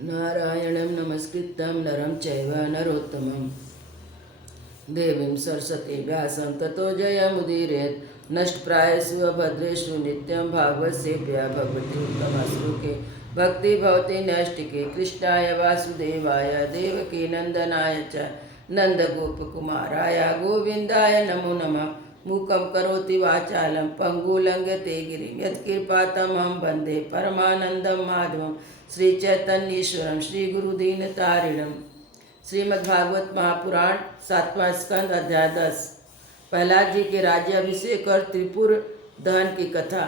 नारायणं नमस्कृत्यं नरं चैव नरोत्तमं देवीं सरस्वती व्यासं ततो जयमुदीरयेत् नष्टप्रायेषु भद्रेषु नित्यं भागवतसेव्या भगवती उत्तमश्लोके भक्ति भवति नैष्टिके कृष्णाय वासुदेवाय देवकी नंदनाय च नन्दगोपकुमाराय गोविन्दाय नमो नमः। मूकं करोति वाचालं पङ्गुलङ्घयते गिरिं यत्कृपातमहं वन्दे परमानन्दं माधवं श्रीचैतन्येश्वरं श्रीगुरुदीनतारिणं। श्रीमद्भागवत महापुराण 7वां स्कंद अध्याय 10। प्रहलाद जी के राज्याभिषेक और त्रिपुर दहन की कथा।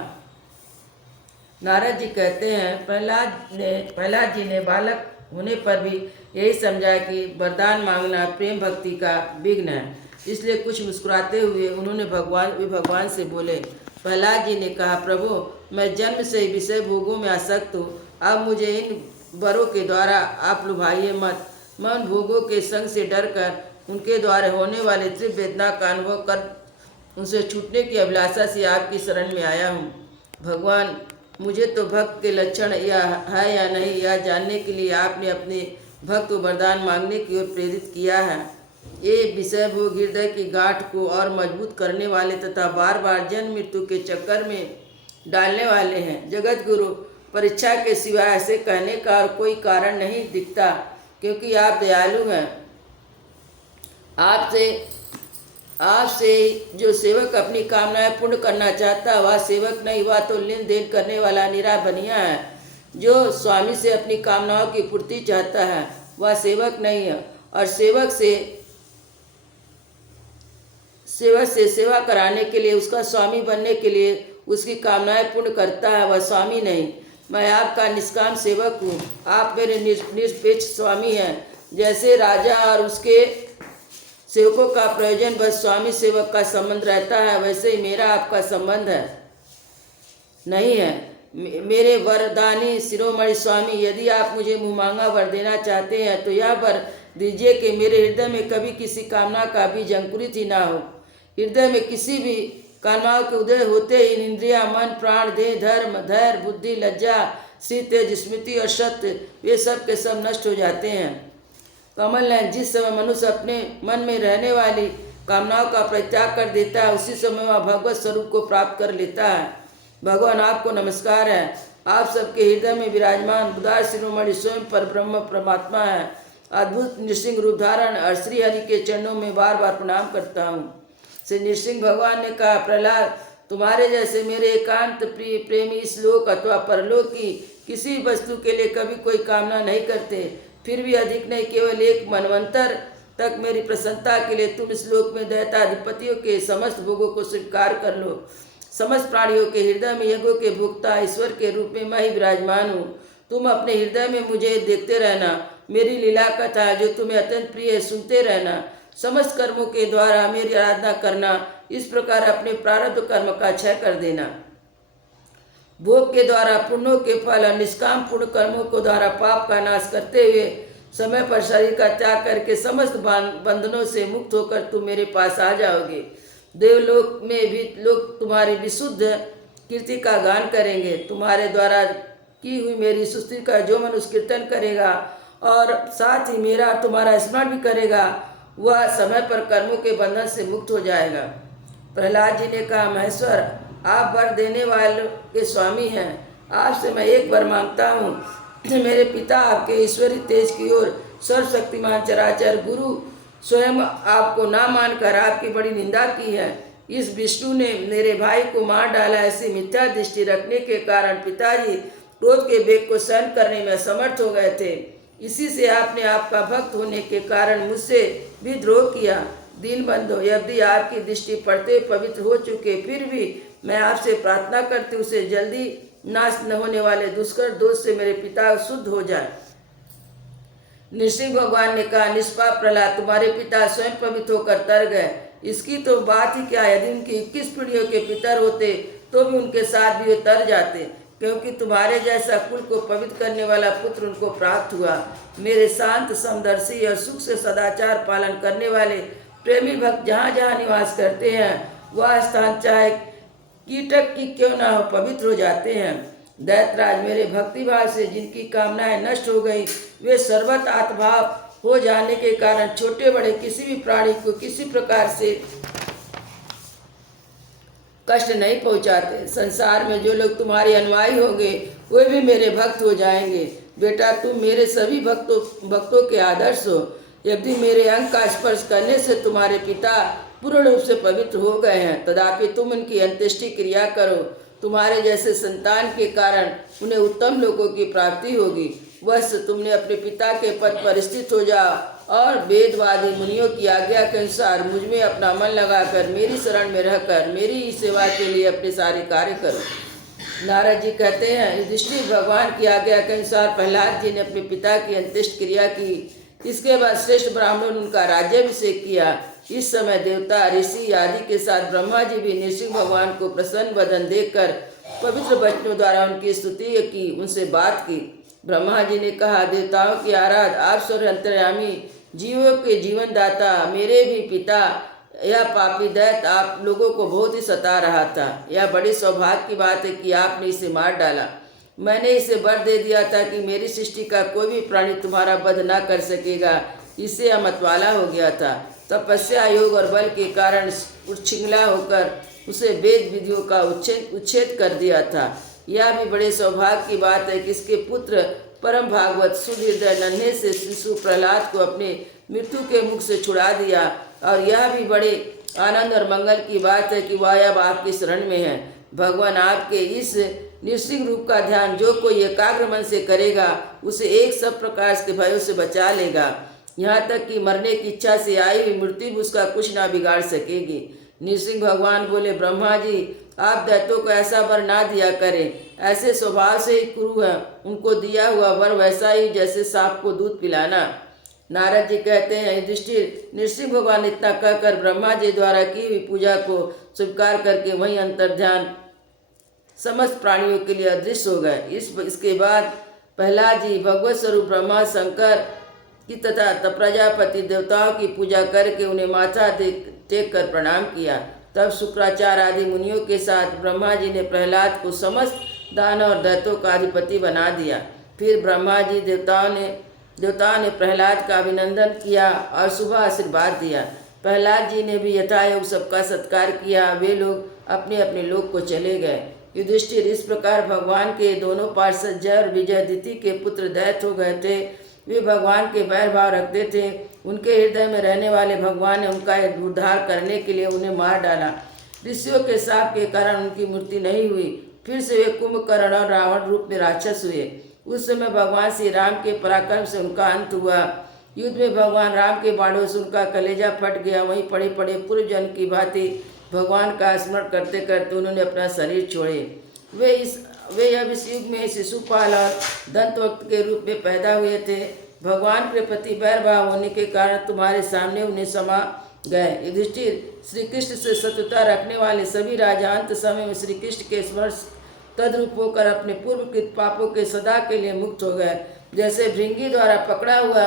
नारद जी कहते हैं, प्रहलाद जी ने बालक होने पर भी यही समझा कि वरदान मांगना प्रेम भक्ति का विघ्न है, इसलिए कुछ मुस्कुराते हुए उन्होंने भगवान से बोले। प्रहलाद जी ने कहा, प्रभु मैं जन्म से ही विषय भोगों में आसक्त हूँ, अब मुझे इन वरों के द्वारा आप लुभाइए मत। मैं उन भोगों के संग से डरकर उनके द्वारा होने वाले तीव्र वेदना का अनुभव कर उनसे छूटने की अभिलाषा से आपकी शरण में आया हूँ। भगवान, मुझे तो भक्त के लक्षण है या नहीं यह जानने के लिए आपने अपने भक्त को वरदान मांगने की ओर प्रेरित किया है। ये विषय भोग हृदय की गांठ को और मजबूत करने वाले तथा बार बार जन्म मृत्यु के चक्कर में डालने वाले हैं। जगत गुरु, परीक्षा के सिवा ऐसे कहने का और कोई कारण नहीं दिखता, क्योंकि आप दयालु हैं। आपसे जो सेवक अपनी कामनाएं पूर्ण करना चाहता वह सेवक नहीं, वह तो लेन देन करने वाला निरा बनिया है। जो स्वामी से अपनी कामनाओं की पूर्ति चाहता है वह सेवक नहीं है, और सेवक से सेवा कराने के लिए, उसका स्वामी बनने के लिए उसकी कामनाएं पूर्ण करता है वह स्वामी नहीं। मैं आपका निष्काम सेवक हूँ, आप मेरे निरपेक्ष स्वामी हैं। जैसे राजा और उसके सेवकों का प्रयोजन बस स्वामी सेवक का संबंध रहता है, वैसे ही मेरा आपका संबंध नहीं है। मेरे वरदानी शिरोमणि स्वामी, यदि आप मुझे मुँह मांगा वर देना चाहते हैं तो यह वर दीजिए कि मेरे हृदय में कभी किसी कामना का बीज अंकुरित ही ना हो। हृदय में किसी भी कामनाओं के उदय होते ही इंद्रिया, मन, प्राण, देह, धर्म, धैर्य, बुद्धि, लज्जा, श्री, तेज, स्मृति और सत्य ये सब के सब नष्ट हो जाते हैं। कमल नयन, जिस समय मनुष्य अपने मन में रहने वाली कामनाओं का परित्याग कर देता है उसी समय वह भगवत स्वरूप को प्राप्त कर लेता है। भगवान, आपको नमस्कार है। आप सबके हृदय में विराजमान उदार शिरोमणि स्वयं पर ब्रह्म परमात्मा है। अद्भुत नृसिंह रूप धारण और श्री हरि के चरणों में बार बार प्रणाम करता हूँ। श्री नृसिंह भगवान ने कहा, प्रहलाद, तुम्हारे जैसे मेरे एकांत प्रिय प्रेमी इस लोक अथवा परलोक की किसी वस्तु के लिए कभी कोई कामना नहीं करते, फिर भी अधिक नहीं, केवल एक मनवंतर तक मेरी प्रसन्नता के लिए तुम इस लोक में दैताधिपतियों के समस्त भोगों को स्वीकार कर लो। समस्त प्राणियों के हृदय में यज्ञों के भोक्ता ईश्वर के रूप में मैं ही विराजमान हूँ। तुम अपने हृदय में मुझे देखते रहना, मेरी लीला कथा जो तुम्हें अत्यंत प्रिय है सुनते रहना। समस्त कर्मों के द्वारा मेरी आराधना करना, इस प्रकार अपने प्रारब्ध कर्म का क्षय कर देना। भोग के द्वारा पुण्यों के फल और निष्काम पूर्ण कर्मों को द्वारा पाप का नाश करते हुए समय पर शरीर का त्याग करके समस्त बंधनों से मुक्त होकर तुम मेरे पास आ जाओगे। देवलोक में भी लोग तुम्हारी विशुद्ध कीर्ति का गान करेंगे। तुम्हारे द्वारा की हुई मेरी स्तुति का जो मनुष्य कीर्तन करेगा और साथ ही मेरा तुम्हारा स्मरण भी करेगा, वह समय पर कर्मों के बंधन से मुक्त हो जाएगा। प्रहलाद जी ने कहा, महेश्वर, आप वर देने वाले के स्वामी हैं। आपसे मैं एक वर मांगता हूँ। मेरे पिता आपके ईश्वरी तेज की ओर सर्वशक्तिमान चराचर गुरु स्वयं आपको ना मानकर आपकी बड़ी निंदा की है। इस विष्णु ने मेरे भाई को मार डाला, ऐसी मिथ्या दृष्टि रखने के कारण पिताजी क्रोध के वेग को सहन करने में असमर्थ हो गए थे। इसी से आपने आपका भक्त होने के कारण मुझसे भी द्रोह किया। दीनबंधो, यदि आपकी दृष्टि पड़ते पवित्र हो चुके फिर भी मैं आपसे प्रार्थना करती हूँ उसे जल्दी नाश न होने वाले दुष्कर दोष से मेरे पिता शुद्ध हो जाए। नृसिंह भगवान ने कहा, निष्पाप प्रहलाद, तुम्हारे पिता स्वयं पवित्र होकर तर गए। इसकी तो बात ही क्या, यदि उनकी 21 पीढ़ियों के पितर होते तो भी उनके साथ भी वे तर जाते, क्योंकि तुम्हारे जैसा कुल को पवित्र करने वाला पुत्र उनको प्राप्त हुआ। मेरे शांत समदर्शी और सुख से सदाचार पालन करने वाले प्रेमी भक्त जहाँ जहाँ निवास करते हैं वह स्थान चाहे कीटक की क्यों ना हो पवित्र हो जाते हैं। दैतराज, मेरे भक्तिभाव से जिनकी कामनाएं नष्ट हो गई, वे सर्वत आत्मभाव हो जाने के कारण छोटे बड़े किसी भी प्राणी को किसी प्रकार से कष्ट नहीं पहुंचाते। संसार में जो लोग तुम्हारे अनुयायी होंगे वे भी मेरे भक्त हो जाएंगे। बेटा, तुम मेरे सभी भक्तों के आदर्श हो। यदि मेरे अंग का स्पर्श करने से तुम्हारे पिता पूर्ण रूप से पवित्र हो गए हैं, तथापि तुम उनकी अंत्येष्टि क्रिया करो। तुम्हारे जैसे संतान के कारण उन्हें उत्तम लोगों की प्राप्ति होगी। बस तुमने अपने पिता के पद पर स्थित हो जाओ और वेदवादी मुनियों की आज्ञा के अनुसार मुझ में अपना मन लगाकर मेरी शरण में रहकर मेरी ही सेवा के लिए अपने सारे कार्य करो। नारद जी कहते हैं, युधिष्ठिर, भगवान की आज्ञा के अनुसार प्रहलाद जी ने अपने पिता की अंत्येष्टि क्रिया की। इसके बाद श्रेष्ठ ब्राह्मणों ने उनका राज्याभिषेक किया। इस समय देवता, ऋषि आदि के साथ ब्रह्मा जी भी नृसिंह भगवान को प्रसन्न वदन देखकर पवित्र वचनों द्वारा उनकी स्तुति की, उनसे बात की। ब्रह्मा जी ने कहा, देवताओं की आराध, आप स्वर्ग अंतर्यामी, जीवों के जीवन दाता, मेरे भी पिता यह पापी दैत्य आप लोगों को बहुत ही सता रहा था। यह बड़ी सौभाग्य की बात है कि आपने इसे मार डाला। मैंने इसे वर दे दिया था कि मेरी सृष्टि का कोई भी प्राणी तुम्हारा वध न कर सकेगा। इससे यह मतवाला हो गया था। तपस्या, योग और बल के कारण उच्छृंखला होकर उसे वेद विधियों का उच्छेद कर दिया था। यह भी बड़े सौभाग्य की बात है कि इसके पुत्र परम भागवत सुहृदय नन्हे से शिशु प्रहलाद को अपने मृत्यु के मुख से छुड़ा दिया। और यह भी बड़े आनंद और मंगल की बात है कि वह अब आपकी शरण में है। भगवान आपके इस नृसिंह रूप का ध्यान जो कोई एकाग्र मन से करेगा उसे एक सब प्रकार के भयों से बचा लेगा। यहाँ तक कि मरने की इच्छा से आई हुई मृत्यु भी उसका कुछ ना बिगाड़ सकेगी। नृसिंह भगवान बोले, ब्रह्मा जी, आप दैत्यों को ऐसा वर ना दिया करें। ऐसे स्वभाव से ही कुरु है, उनको दिया हुआ वर वैसा ही जैसे सांप को दूध पिलाना। नारद जी कहते हैं, युधिष्ठिर, नृसिंह भगवान इतना कहकर ब्रह्मा जी द्वारा की हुई पूजा को स्वीकार करके वहीं अंतर्ध्यान समस्त प्राणियों के लिए अदृश्य हो गए। इसके बाद प्रहलाद जी भगवत स्वरूप ब्रह्मा, शंकर की तथा प्रजापति देवताओं की पूजा करके उन्हें माथा टेक कर प्रणाम किया। तब शुक्राचार्य आदि मुनियों के साथ ब्रह्मा जी ने प्रहलाद को समस्त दानव और दैत्यों का अधिपति बना दिया। फिर ब्रह्मा जी देवताओं ने प्रहलाद का अभिनंदन किया और शुभ आशीर्वाद दिया। प्रहलाद जी ने भी यथायोग सबका सत्कार किया। वे लोग अपने अपने लोक को चले गए। युधिष्ठिर, इस प्रकार भगवान के दोनों पार्षद जय और विजयदिति के पुत्र दैत्य हो गए थे। वे भगवान के बैर भाव रखते थे। उनके हृदय में रहने वाले भगवान ने उनका उद्धार करने के लिए उन्हें मार डाला। ऋषियों के शाप के कारण उनकी मृत्यु नहीं हुई। फिर से वे कुंभकर्ण और रावण रूप में राक्षस हुए। उस समय भगवान श्री राम के पराक्रम से उनका अंत हुआ। युद्ध में भगवान राम के बाणों से उनका कलेजा फट गया। वहीं पड़े पड़े पूर्व जन की भांति भगवान का स्मरण करते करते उन्होंने अपना शरीर छोड़े। वे अब इस युग में शिशुपाल और दंतवक्त के रूप में पैदा हुए थे। भगवान के प्रति बैरभाव होने के कारण तुम्हारे सामने उन्हें समा गए। युधिष्ठिर, श्री कृष्ण से शत्रुता रखने वाले सभी राजा अंत समय में श्री कृष्ण के स्मरण तद्रूप होकर अपने पूर्वकृत पापों के सदा के लिए मुक्त हो गए। जैसे भृंगी द्वारा पकड़ा हुआ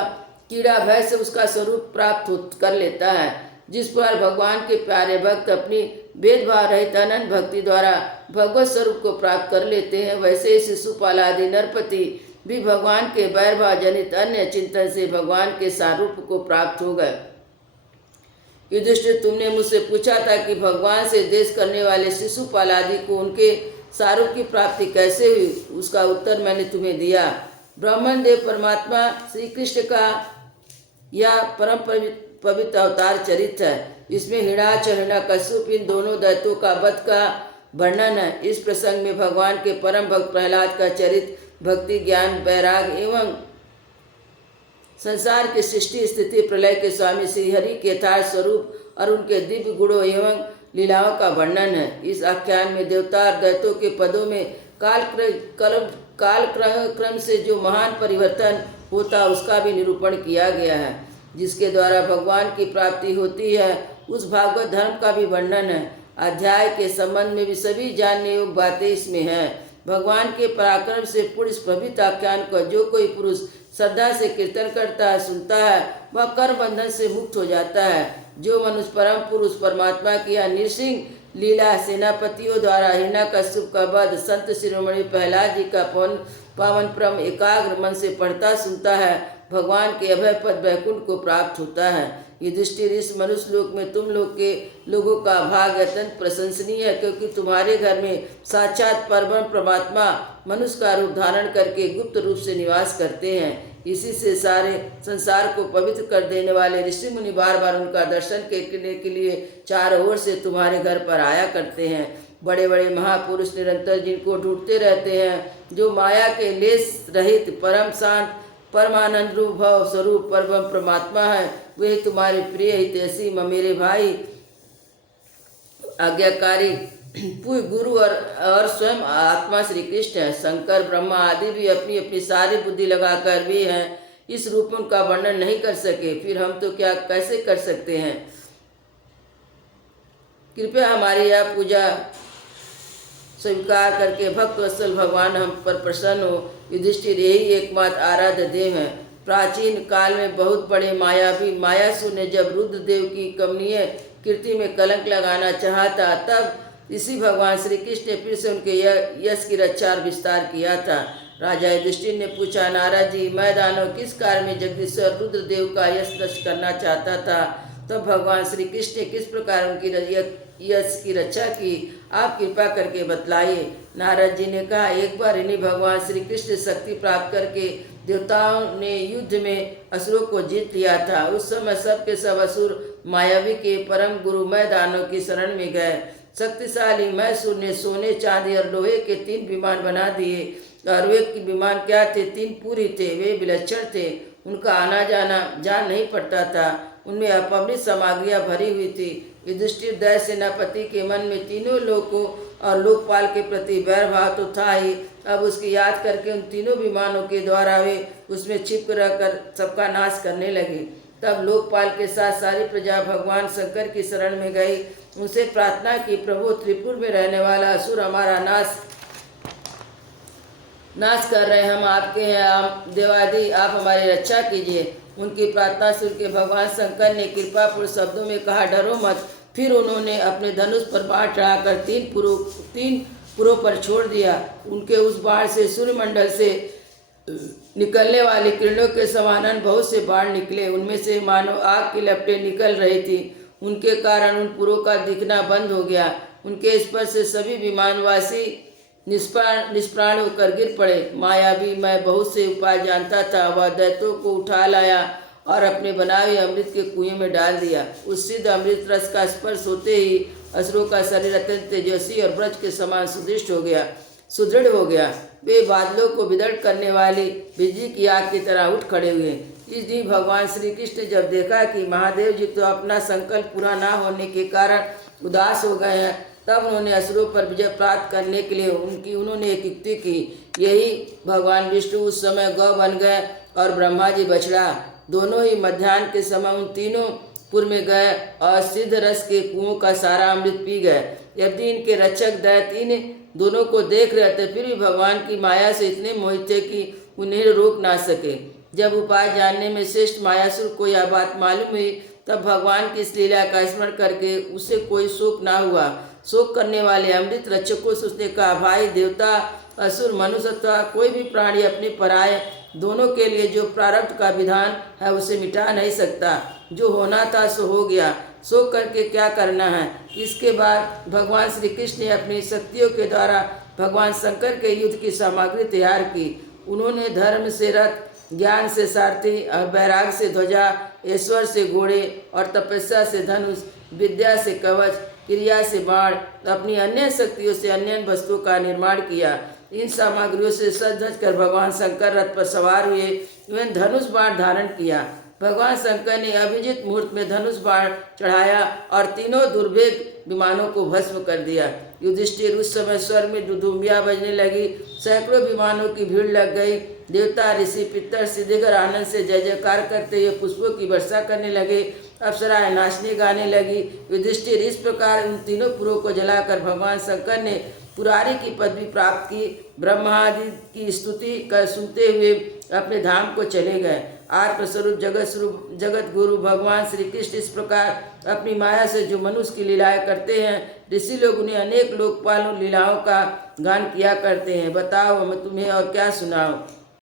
कीड़ा भय से उसका स्वरूप प्राप्त कर लेता है, जिस पर भगवान के प्यारे भक्त अपनी भेदभाव रहित अनंत भक्ति द्वारा भगवत स्वरूप को प्राप्त कर लेते हैं, वैसे ही शिशुपाल आदि नरपति भी भगवान के बैरभाव जनित अन्य चिंतन से भगवान के सारूप को प्राप्त हो गए। युधिष्ठिर, तुमने मुझसे पूछा था कि भगवान से द्वेष करने वाले शिशुपाल आदि को उनके सारूप की प्राप्ति कैसे हुई। उसका उत्तर मैंने तुम्हें दिया। ब्रह्मण देव परमात्मा श्री कृष्ण का यह परम पवित्र अवतार चरित्र है। इसमें हिरण्याक्ष हिरण्यकश्यप इन दोनों दैत्यों का वध का वर्णन है। इस प्रसंग में भगवान के परम भक्त प्रहलाद का चरित्र भक्ति, ज्ञान, वैराग एवं संसार की सृष्टि स्थिति प्रलय के स्वामी श्री हरि के यथार्थ स्वरूप और उनके दिव्य गुणों एवं लीलाओं का वर्णन है। इस आख्यान में देवता और दैत्यों के पदों में काल क्रम से जो महान परिवर्तन होता उसका भी निरूपण किया गया है। जिसके द्वारा भगवान की प्राप्ति होती है उस भागवत धर्म का भी वर्णन है। अध्याय के संबंध में भी सभी जानने योग्य बातें इसमें हैं। भगवान के पराक्रम से पूर्ण इस पवित्र आख्यान को जो कोई पुरुष श्रद्धा से कीर्तन करता है, सुनता है, वह कर्म बंधन से मुक्त हो जाता है। जो मनुष्य परम पुरुष परमात्मा की या नृसिंह लीला, सेनापतियों द्वारा हिरण्यकश्यप का वध, संत शिरोमणि प्रहलाद जी का पावन क्रम एकाग्र मन से पढ़ता सुनता है, भगवान के अभय पद वैकुंठ को प्राप्त होता है। युधिष्ठिर, इस मनुष्य लोक में तुम लोग के लोगों का भाग्य अत्यंत प्रशंसनीय है, क्योंकि तुम्हारे घर में साक्षात परब्रह्म परमात्मा मनुष्य का रूप धारण करके गुप्त रूप से निवास करते हैं। इसी से सारे संसार को पवित्र कर देने वाले ऋषि मुनि बार बार उनका दर्शन करने के लिए चारों ओर से तुम्हारे घर पर आया करते हैं। बड़े बड़े महापुरुष निरंतर जिनको ढूंढते रहते हैं, जो माया के लेस रहित परम शांत परमानंद रूप भव स्वरूप परम परमात्मा है, वे तुम्हारे प्रिय हितैषी मेरे भाई आज्ञाकारी गुरु और स्वयं आत्मा श्री कृष्ण है। शंकर ब्रह्मा आदि भी अपनी अपनी सारी बुद्धि लगाकर वे हैं, इस रूप में उनका वर्णन नहीं कर सके, फिर हम तो क्या कैसे कर सकते हैं। कृपया हमारी यह पूजा स्वीकार करके भक्त वत्सल भगवान हम पर प्रसन्न हो। युधिष्ठिर, यही एकमात्र आराध्य देव है। प्राचीन काल में बहुत बड़े मायावी मायासुर ने जब रुद्रदेव की कमनीय कीर्ति में कलंक लगाना चाहा, तब इसी भगवान श्री कृष्ण ने फिर से उनके यश की रक्षा और विस्तार किया था। राजा युधिष्ठिर ने पूछा, नारद जी, मैं दानव किस कार्य में जगदीश्वर रुद्रदेव का यश नष्ट करना चाहता था, तब भगवान श्री कृष्ण ने किस प्रकार उनकी यश की रक्षा की, आप कृपा करके बतलाइए। नारद जी ने कहा, एक बार इन्हीं भगवान श्री कृष्ण शक्ति प्राप्त करके देवताओं ने युद्ध में असुरों को जीत लिया था। उस समय सब के सब असुर मायावी के परम गुरु मैं दानव की शरण में गए। शक्तिशाली मैसूर ने सोने चांदी और लोहे के 3 विमान बना दिए, और वे विमान क्या थे, 3 पूरी थे। वे विलक्षण थे, उनका आना जाना जान नहीं पड़ता था, उनमें अपमृत सामग्रियां भरी हुई थी। युधिष्ठिर दैत्य सेनापति के मन में तीनों लोकों और लोकपाल के प्रति वैर भाव तो था ही, अब उसकी याद करके उन तीनों विमानों के द्वारा वे उसमें छिप रहकर सबका नाश करने लगे। तब लोकपाल के साथ सारी प्रजा भगवान शंकर की शरण में गई, उनसे प्रार्थना की, प्रभु त्रिपुर में रहने वाला असुर हमारा नाश कर रहे, हम आपके हैं, आप देवादि, आप हमारी रक्षा कीजिए। उनकी प्रार्थना सुन के भगवान शंकर ने कृपापूर्ण शब्दों में कहा, डरो मत। फिर उन्होंने अपने धनुष पर बाण चढ़ाकर 3 पुरों पर छोड़ दिया। उनके उस बाण से सूर्यमंडल से निकलने वाली किरणों के समान बहुत से बाण निकले, उनमें से मानो आग की लपटें निकल रही थी। उनके कारण उन पुरों का दिखना बंद हो गया। उनके स्पर्श से सभी विमानवासी निष्प्राण होकर गिर पड़े। मायावी मैं बहुत से उपाय जानता था, वह दैत्यों को उठा लाया और अपने बनाए अमृत के कुएं में डाल दिया। उस सिद्ध अमृत रस का स्पर्श होते ही असुरों का शरीर अत्यंत तेजस्वी और ब्रज के समान सुदृढ़ हो गया। वे बादलों को विदर्भ करने वाली बिजली की आग की तरह उठ खड़े हुए। इस दिन भगवान श्री कृष्ण ने जब देखा कि महादेव जी तो अपना संकल्प पूरा ना होने के कारण उदास हो गए हैं, तब उन्होंने असुरों पर विजय प्राप्त करने के लिए उन्होंने एक युक्ति की। यही भगवान विष्णु उस समय गौ बन गए और ब्रह्मा जी बछड़ा। दोनों ही मध्याह्न के समय उन तीनों पुर में गए और सिद्ध रस के कुओं का सारा अमृत पी गए। यदि इनके रक्षक दैत्य इन दोनों को देख रहे थे, फिर भी भगवान की माया से इतने मोहित थे कि उन्हें रोक ना सके। जब उपाय जानने में श्रेष्ठ मायासुर को यह बात मालूम हुई, तब भगवान की इस लीला का स्मरण करके उसे कोई शोक ना हुआ। शोक करने वाले अमृत रक्षकों से उसने कहा, भाई, देवता असुर मनुष्य अथवा कोई भी प्राणी अपने पराये दोनों के लिए जो प्रारब्ध का विधान है उसे मिटा नहीं सकता। जो होना था सो हो गया, शोक करके क्या करना है। इसके बाद भगवान श्री कृष्ण ने अपनी शक्तियों के द्वारा भगवान शंकर के युद्ध की सामग्री तैयार की। उन्होंने धर्म से रथ, ज्ञान से सारथी और वैराग से ध्वजा, ऐश्वर्य से घोड़े और तपस्या से धनुष, विद्या से कवच, क्रिया से बाण, अपनी अन्य शक्तियों से अन्य वस्तुओं का निर्माण किया। इन सामग्रियों से सज धज कर भगवान शंकर रथ पर सवार हुए, वे धनुष बाण धारण किया। भगवान शंकर ने अभिजीत मुहूर्त में धनुष बाण चढ़ाया और तीनों दुर्भेद विमानों को भस्म कर दिया। युधिष्ठिर, उस समय स्वर्ग में दुधुम्बियाँ बजने लगी, सैकड़ों विमानों की भीड़ लग गई। देवता, ऋषि, पितर, सिद्धिगर आनंद से जय जयकार करते हुए पुष्पों की वर्षा करने लगे, अप्सराएं नाचने गाने लगी। युधिष्ठिर, इस प्रकार उन तीनों पुरों को जलाकर भगवान शंकर ने पुरारी की पदवी प्राप्त की। ब्रह्मा आदि की स्तुति कर सुनते हुए अपने धाम को चले गए। आत्मस्वरूप जगत गुरु भगवान श्री कृष्ण इस प्रकार अपनी माया से जो मनुष्य की लीलाएं करते हैं, ऋषि लोग उन्हें अनेक लोकपालों लीलाओं का गान किया करते हैं। बताओ, मैं तुम्हें और क्या सुनाऊं।